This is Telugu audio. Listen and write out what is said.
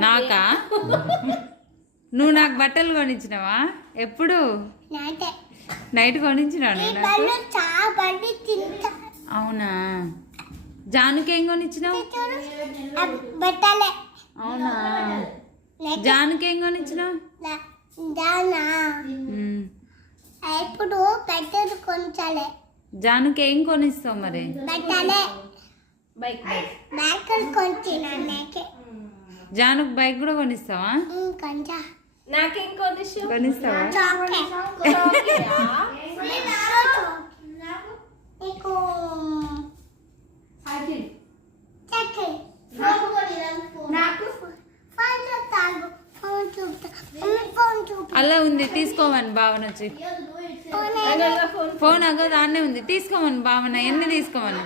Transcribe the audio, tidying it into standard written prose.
నాకా నువ్వు నాకు బట్టలు కొనిచ్చినావా ఎప్పుడు నైట్ కొనిచ్చినాడు అవునా జానుకేం కొనిచ్చినావు అవునా జానుకేం కొనిచ్చినావు ఇప్పుడు పెద్దది కొంచాలే జానుకేం కొనిస్తావు మరి బైక్ జానుకు బైక్ కూడా కొనిస్తావా నాకేం కొనిస్తావా అలా ఉంది తీసుకోమని భావన వచ్చి ఫోన్ అగో దాన్నే ఉంది తీసుకోమని భావన ఎన్ని తీసుకోమని